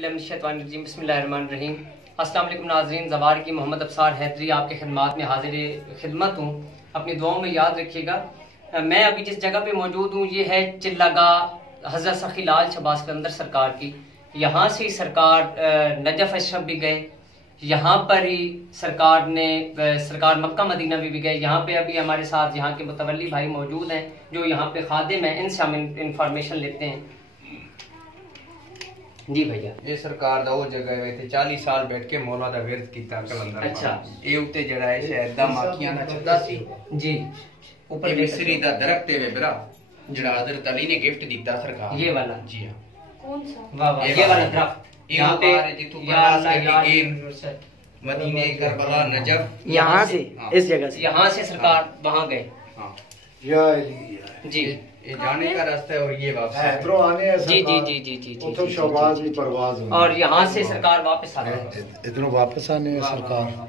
औज़ुबिल्लाहिमिनश्शैतानिर्रजीम बिस्मिल्लाहिर्रहमानिर्रहीम। अस्सलाम वालेकुम नाज़रीन, ज़वार की मोहम्मद अफसार हैदरी आपके खिदमत में हाजिर खिदमत हूँ। अपनी दुआओं में याद रखिएगा। मैं अभी जिस जगह पे मौजूद हूँ ये है चिल्लागाह हज़रत सखी लाल शहबाज कलंदर सरकार की। यहाँ से ही सरकार नजफ़ अशरफ भी गए, यहाँ पर ही सरकार मक्का मदीना भी गए। यहाँ पे अभी हमारे साथ यहाँ के मुतवल्ली भाई मौजूद हैं जो यहाँ पे खादिम हैं, इनसे हम इंफॉर्मेशन लेते हैं। जी भैया, ये सरकार दा वो जगह है 40 साल बैठ के मौला दा विरद कीता कलंदर। अच्छा, ये उत्ते जड़ा है शहद दा माखियां दा छद्दा सी जी ऊपर मिस्री दा दरख्त है बरा जड़ा हजरत अली ने गिफ्ट दिता सरकार। ये वाला? जी हां। कौन सा? वाह वाह, ये वाला दरख्त यहाँ पे जितु प्रवास के मदीने करबला नजफ यहाँ से इस जगह से यहाँ से सरकार वहाँ गए। हाँ जी, ये जाने का रास्ता है और ये वापस आने जी जी जी जी जी जी शहबाज भी परवाज और यहाँ से सरकार वापस आ गए। इधरों वापस आने है सरकार।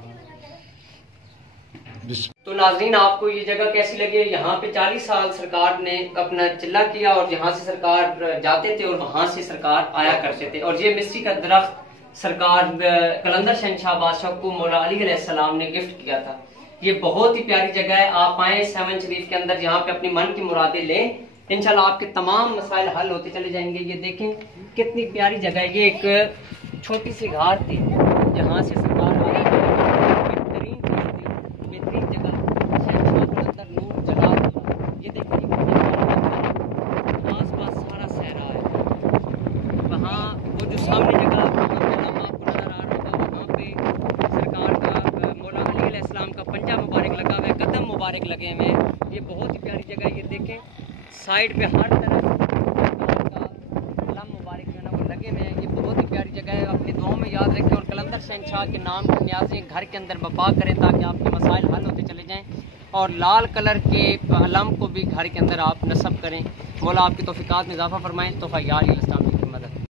तो नाजरीन, आपको ये जगह कैसी लगी? यहाँ पे 40 साल सरकार ने अपना चिल्ला किया और यहाँ से सरकार जाते थे और वहां से सरकार आया करते थे। और ये मिस्री का दरख्त सरकार कलंदर शहंशाह बादशाह को मौला अली अलैहिस्सलाम ने गिफ्ट किया था। ये बहुत ही प्यारी जगह है। आप आए 7 शरीफ के अंदर, यहाँ पे अपनी मन की मुरादें लें, इंशाल्लाह आपके तमाम मसाइल हल होते चले जाएंगे। ये देखें कितनी प्यारी जगह है। ये एक छोटी सी घाट थी, जहाँ से सरकार बेहतरीन जगह शहंशाह कलंदर नूर जलाल। ये देखिए आस पास सारा सहरा है। वहाँ वो जो सामने जगह आपको नजर आ रहा होगा, वहाँ पे सरकार का मौला अली अलैहिस्सलाम का पंजा मुबारक लगा हुआ है, कदम मुबारक लगे हुए हैं। ये बहुत ही प्यारी जगह है। ये देखें साइड पे हर तरफ कलम मुबारक जो है ना वो लगे हुए हैं। ये बहुत ही प्यारी जगह है। अपनी दुआओं में याद रखें और कलंदर शहंशाह के नाम की न्याज़ें घर के अंदर बपा करें ताकि आपके मसाइल हल होते चले जाएँ। और लाल कलर के अलम को भी घर के अंदर आप नस्ब करें। मौला आपकी तौफीकात में इजाफा फरमाएँ। तोहफ़ा यार